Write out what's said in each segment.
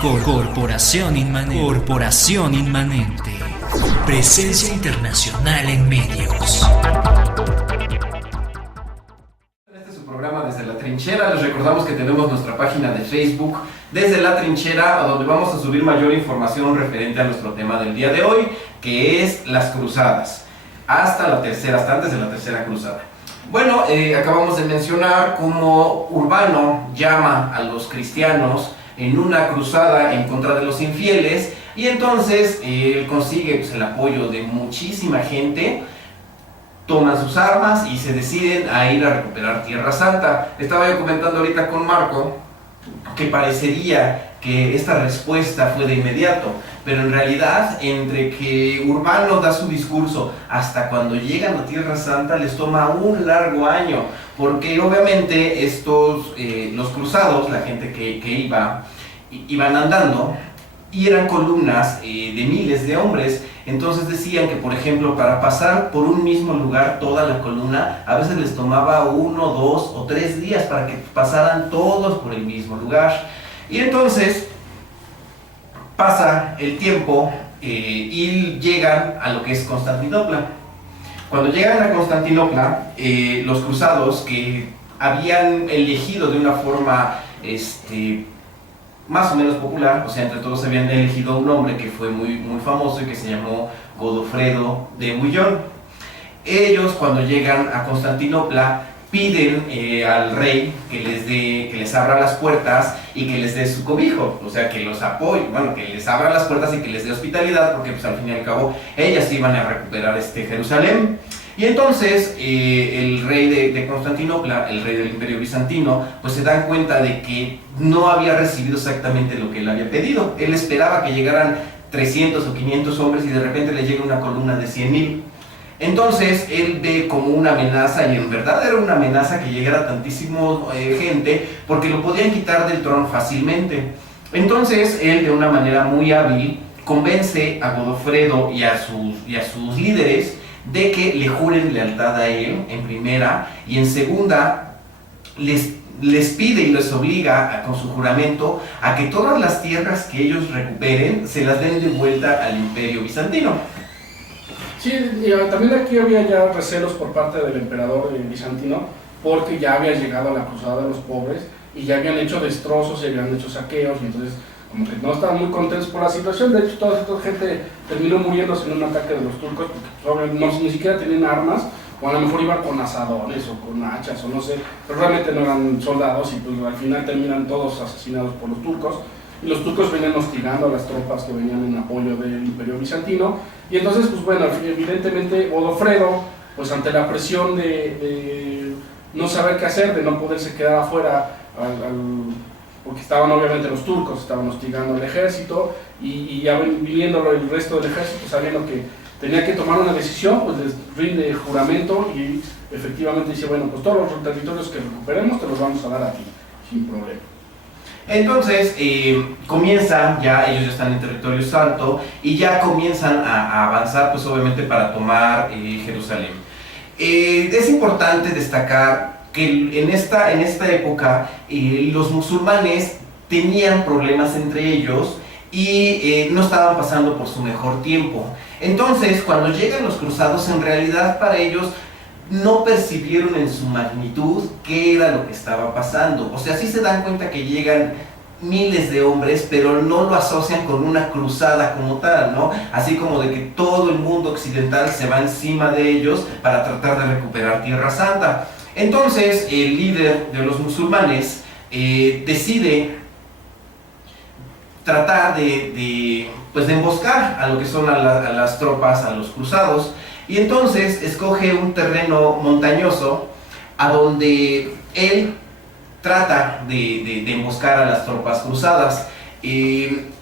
Corporación Inmanente. Presencia internacional en medios. Este es su programa Desde la Trinchera. Les recordamos que tenemos nuestra página de Facebook Desde la Trinchera, donde vamos a subir mayor información referente a nuestro tema del día de hoy, que es las cruzadas, hasta antes de la tercera cruzada. Bueno, acabamos de mencionar cómo Urbano llama a los cristianos en una cruzada en contra de los infieles, y entonces él consigue el apoyo de muchísima gente, toman sus armas y se deciden a ir a recuperar Tierra Santa. Estaba yo comentando ahorita con Marco que parecería que esta respuesta fue de inmediato, pero en realidad entre que Urbano da su discurso hasta cuando llegan a Tierra Santa les toma un largo año, porque obviamente los cruzados, la gente que iban andando, y eran columnas de miles de hombres. Entonces decían que, por ejemplo, para pasar por un mismo lugar toda la columna, a veces les tomaba 1, 2 o 3 días para que pasaran todos por el mismo lugar. Y entonces pasa el tiempo y llegan a lo que es Constantinopla. Cuando llegan a Constantinopla, los cruzados, que habían elegido de una forma más o menos popular, o sea, entre todos habían elegido un hombre que fue muy famoso y que se llamó Godofredo de Bouillon. Ellos, cuando llegan a Constantinopla, piden al rey que les abra las puertas y que les dé su cobijo, o sea, que los apoye, que les abra las puertas y que les dé hospitalidad, porque pues al fin y al cabo ellas iban a recuperar Jerusalén. Y entonces el rey de Constantinopla, el rey del Imperio Bizantino, pues se dan cuenta de que no había recibido exactamente lo que él había pedido. Él esperaba que llegaran 300 o 500 hombres y de repente le llega una columna de 100,000. Entonces él ve como una amenaza, y en verdad era una amenaza que llegara tantísimo gente, porque lo podían quitar del trono fácilmente. Entonces él, de una manera muy hábil, convence a Godofredo y a sus líderes de que le juren lealtad a él, en primera, y en segunda les pide y les obliga con su juramento a que todas las tierras que ellos recuperen se las den de vuelta al Imperio Bizantino. Sí, también aquí había ya recelos por parte del emperador bizantino, porque ya había llegado a la cruzada de los pobres y ya habían hecho destrozos y habían hecho saqueos, y entonces como que no estaban muy contentos por la situación. De hecho, toda esta gente terminó muriéndose en un ataque de los turcos, porque ni siquiera tenían armas, o a lo mejor iban con asadones o con hachas o no sé, pero realmente no eran soldados, y pues al final terminan todos asesinados por los turcos. Y los turcos venían hostigando a las tropas que venían en apoyo del Imperio Bizantino. Y entonces, pues bueno, evidentemente Godofredo, pues ante la presión de no saber qué hacer, de no poderse quedar afuera, porque estaban obviamente los turcos, estaban hostigando al ejército, y ya viniendo el resto del ejército sabiendo que tenía que tomar una decisión, pues les rinde juramento y efectivamente dice, bueno, pues todos los territorios que recuperemos te los vamos a dar a ti, sin problema. Entonces comienzan, ellos ya están en territorio santo y ya comienzan a avanzar, pues obviamente para tomar Jerusalén. Es importante destacar que en esta época los musulmanes tenían problemas entre ellos y no estaban pasando por su mejor tiempo. Entonces, cuando llegan los cruzados, en realidad para ellos no percibieron en su magnitud qué era lo que estaba pasando. O sea, sí se dan cuenta que llegan miles de hombres, pero no lo asocian con una cruzada como tal, ¿no? Así como de que todo el mundo occidental se va encima de ellos para tratar de recuperar Tierra Santa. Entonces, el líder de los musulmanes decide tratar de emboscar a lo que son a las tropas, a los cruzados. Y entonces escoge un terreno montañoso a donde él trata de emboscar a las tropas cruzadas. En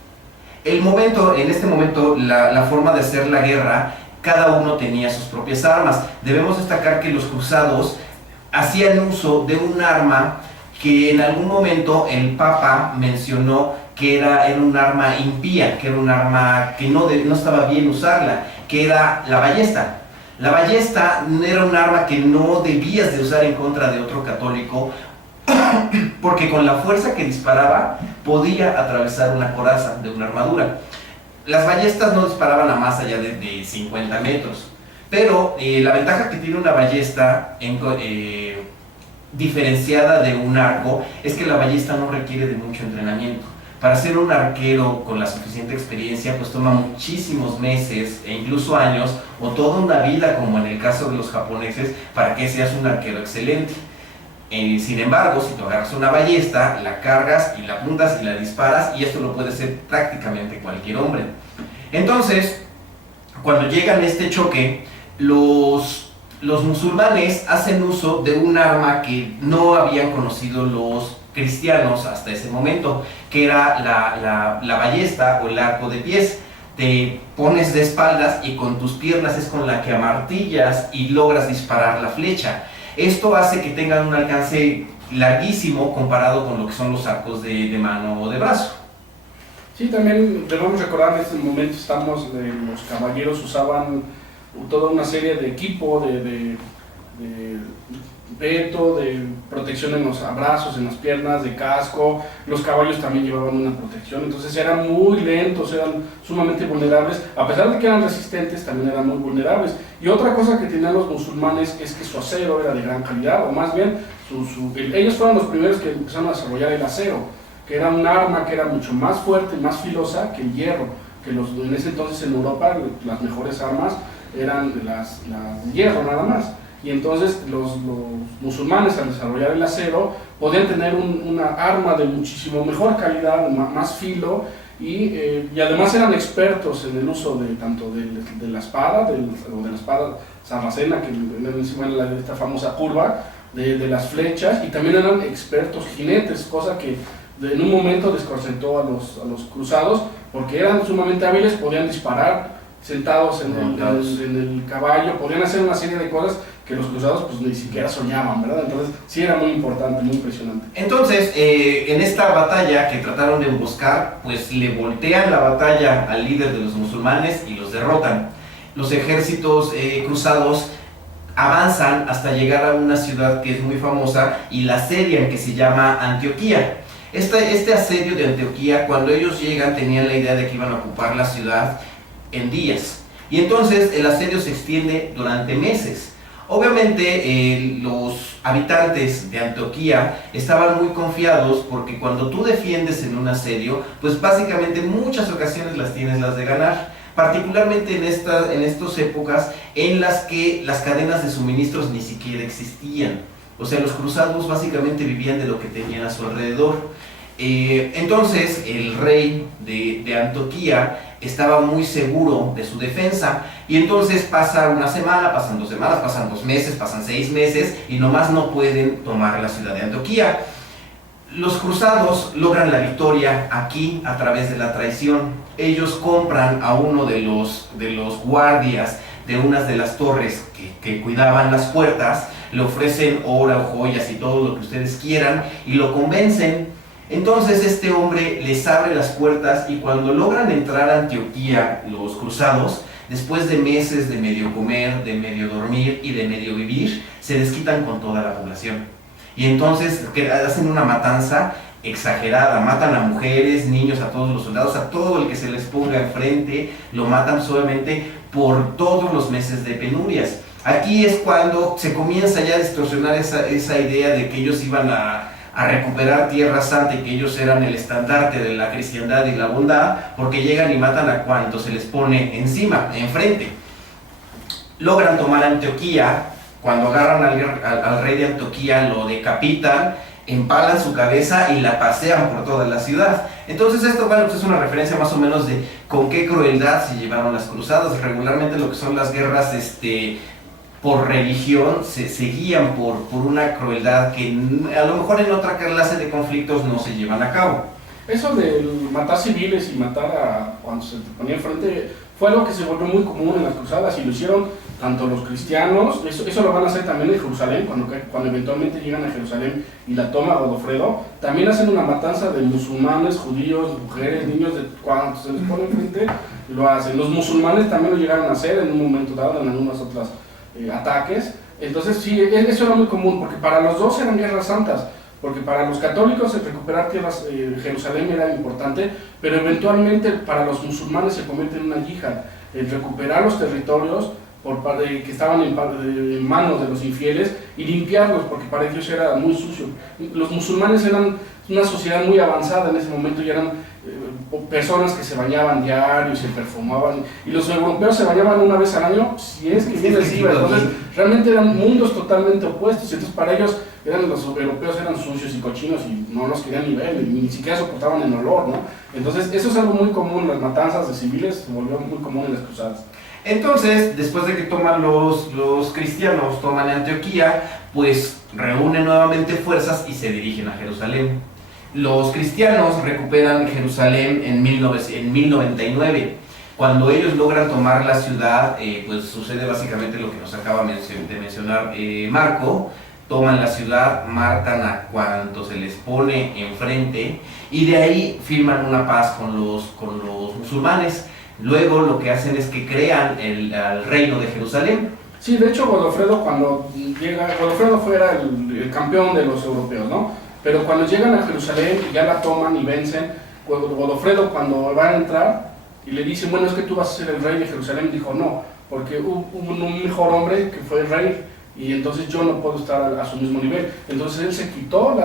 este momento, la forma de hacer la guerra, cada uno tenía sus propias armas. Debemos destacar que los cruzados hacían uso de un arma que en algún momento el Papa mencionó que era un arma impía, que era un arma que no estaba bien usarla, que era la ballesta. La ballesta era un arma que no debías de usar en contra de otro católico, porque con la fuerza que disparaba podía atravesar una coraza de una armadura. Las ballestas no disparaban a más allá de 50 metros, pero la ventaja que tiene una ballesta diferenciada de un arco es que la ballesta no requiere de mucho entrenamiento. Para ser un arquero con la suficiente experiencia, pues toma muchísimos meses e incluso años o toda una vida, como en el caso de los japoneses, para que seas un arquero excelente. Sin embargo, si tú agarras una ballesta, la cargas y la apuntas y la disparas, y esto lo puede hacer prácticamente cualquier hombre. Entonces, cuando llegan a este choque, los musulmanes hacen uso de un arma que no habían conocido los cristianos hasta ese momento, que era la ballesta o el arco de pies. Te pones de espaldas y con tus piernas es con la que amartillas y logras disparar la flecha. Esto hace que tengan un alcance larguísimo comparado con lo que son los arcos de mano o de brazo. Sí, también debemos recordar en este momento los caballeros usaban toda una serie de equipo, de peto, de protección en los brazos, en las piernas, de casco. Los caballos también llevaban una protección, entonces eran muy lentos, eran sumamente vulnerables. A pesar de que eran resistentes, también eran muy vulnerables. Y otra cosa que tenían los musulmanes es que su acero era de gran calidad, o más bien, ellos fueron los primeros que empezaron a desarrollar el acero, que era un arma que era mucho más fuerte y más filosa que el hierro, que en ese entonces en Europa las mejores armas eran las de hierro nada más. Y entonces los musulmanes, al desarrollar el acero, podían tener una arma de muchísimo mejor calidad, más filo, y además eran expertos en el uso tanto de la espada, de la espada sarracena, que encima de esta famosa curva, de las flechas, y también eran expertos jinetes, cosa que en un momento desconcertó a los cruzados, porque eran sumamente hábiles, podían disparar sentados en el caballo, podían hacer una serie de cosas que los cruzados pues ni siquiera soñaban, ¿verdad? Entonces sí era muy importante, muy impresionante. Entonces, en esta batalla que trataron de emboscar, pues le voltean la batalla al líder de los musulmanes y los derrotan. Los ejércitos cruzados avanzan hasta llegar a una ciudad que es muy famosa y la asedian, que se llama Antioquía. Este asedio de Antioquía, cuando ellos llegan, tenían la idea de que iban a ocupar la ciudad en días, y entonces el asedio se extiende durante meses. Obviamente los habitantes de Antioquía estaban muy confiados, porque cuando tú defiendes en un asedio, pues básicamente en muchas ocasiones las tienes las de ganar, particularmente en estas épocas en las que las cadenas de suministros ni siquiera existían. O sea, los cruzados básicamente vivían de lo que tenían a su alrededor. Entonces el rey de Antioquía estaba muy seguro de su defensa, y entonces pasa una semana, pasan 2 semanas, pasan 2 meses, pasan 6 meses, y nomás no pueden tomar la ciudad de Antioquía. Los cruzados logran la victoria aquí a través de la traición. Ellos compran a uno de los guardias de unas de las torres que cuidaban las puertas, le ofrecen oro, joyas y todo lo que ustedes quieran, y lo convencen. Entonces este hombre les abre las puertas, y cuando logran entrar a Antioquía los cruzados, después de meses de medio comer, de medio dormir y de medio vivir, se desquitan con toda la población. Y entonces hacen una matanza exagerada, matan a mujeres, niños, a todos los soldados, a todo el que se les ponga enfrente, lo matan solamente por todos los meses de penurias. Aquí es cuando se comienza ya a distorsionar esa idea de que ellos iban a recuperar Tierra Santa y que ellos eran el estandarte de la cristiandad y la bondad, porque llegan y matan a cuanto se les pone encima, enfrente. Logran tomar Antioquía. Cuando agarran al rey de Antioquía, lo decapitan, empalan su cabeza y la pasean por toda la ciudad. Entonces esto, bueno, pues es una referencia más o menos de con qué crueldad se llevaron las cruzadas. Regularmente lo que son las guerras por religión se guían por una crueldad que a lo mejor en otra clase de conflictos no se llevan a cabo. Eso de matar civiles y matar cuando se te ponía enfrente fue algo que se volvió muy común en las cruzadas, y lo hicieron tanto los cristianos. Eso lo van a hacer también en Jerusalén, cuando eventualmente llegan a Jerusalén y la toma Godofredo. También hacen una matanza de musulmanes, judíos, mujeres, niños, de cuantos se les pone enfrente, lo hacen. Los musulmanes también lo llegaron a hacer en un momento dado, en algunas otras ataques. Entonces sí, eso era muy común, porque para los dos eran guerras santas, porque para los católicos el recuperar tierras, Jerusalén era importante, pero eventualmente para los musulmanes se convierte en una yihad, el recuperar los territorios que estaban en manos de los infieles y limpiarlos, porque para ellos era muy sucio. Los musulmanes eran una sociedad muy avanzada en ese momento y eran personas que se bañaban diario y se perfumaban, y los europeos se bañaban una vez al año, si es que bien les iba. Entonces realmente eran mundos totalmente opuestos, entonces para ellos los europeos eran sucios y cochinos y no los querían ni ver, ni siquiera soportaban el olor, ¿no? Entonces eso es algo muy común, las matanzas de civiles se volvió muy común en las cruzadas. Entonces, después de que toman los cristianos, toman Antioquía, pues reúnen nuevamente fuerzas y se dirigen a Jerusalén. Los cristianos recuperan Jerusalén en 1099. Cuando ellos logran tomar la ciudad, pues sucede básicamente lo que nos acaba de mencionar Marco. Toman la ciudad, matan a cuanto se les pone enfrente y de ahí firman una paz con los musulmanes. Luego lo que hacen es que crean el reino de Jerusalén. Sí, de hecho Godofredo cuando llega, Godofredo fuera el campeón de los europeos, ¿no? Pero cuando llegan a Jerusalén y ya la toman y vencen, Godofredo cuando va a entrar y le dicen, bueno, es que tú vas a ser el rey de Jerusalén, dijo, no, porque hubo un mejor hombre que fue el rey y entonces yo no puedo estar a su mismo nivel. Entonces él se quitó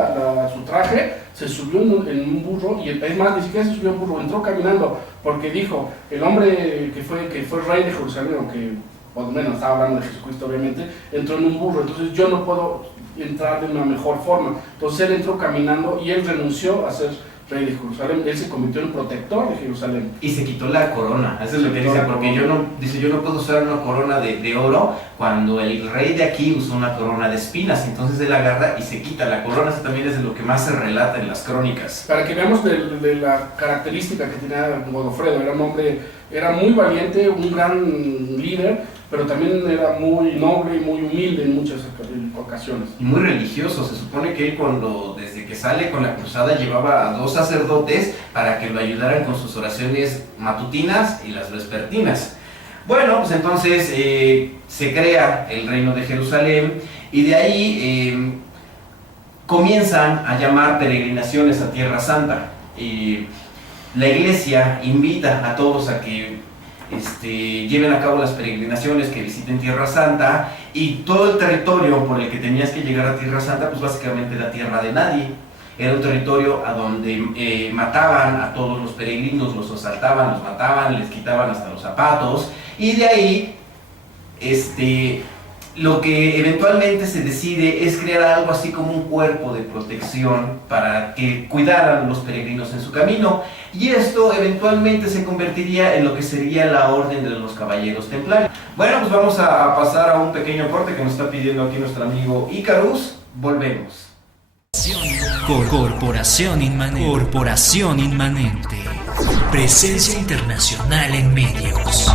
su traje, se subió en un burro, y es más, ni siquiera se subió en burro, entró caminando, porque dijo, el hombre que fue rey de Jerusalén, aunque por lo menos estaba hablando de Jesucristo obviamente, entró en un burro, entonces yo no puedo entrar de una mejor forma. Entonces él entró caminando y él renunció a ser rey de Jerusalén, él se convirtió en protector de Jerusalén. Y se quitó la corona, eso es lo que dice, porque yo no puedo usar una corona de oro cuando el rey de aquí usó una corona de espinas, entonces él agarra y se quita la corona. Eso también es de lo que más se relata en las crónicas. Para que veamos de la característica que tenía Godofredo, era un hombre, era muy valiente, un gran líder, pero también era muy noble y muy humilde en muchas ocasiones. Y muy religioso. Se supone que él desde que sale con la cruzada llevaba a 2 sacerdotes para que lo ayudaran con sus oraciones matutinas y las vespertinas. Bueno, pues entonces se crea el reino de Jerusalén y de ahí comienzan a llamar peregrinaciones a Tierra Santa. La iglesia invita a todos a que lleven a cabo las peregrinaciones, que visiten Tierra Santa, y todo el territorio por el que tenías que llegar a Tierra Santa, pues básicamente la tierra de nadie. Era un territorio a donde mataban a todos los peregrinos, los asaltaban, los mataban, les quitaban hasta los zapatos, y de ahí lo que eventualmente se decide es crear algo así como un cuerpo de protección para que cuidaran los peregrinos en su camino, y esto eventualmente se convertiría en lo que sería la Orden de los Caballeros Templarios. Bueno, pues vamos a pasar a un pequeño corte que nos está pidiendo aquí nuestro amigo Icarus. Volvemos. Corporación Inmanente. Presencia internacional en medios.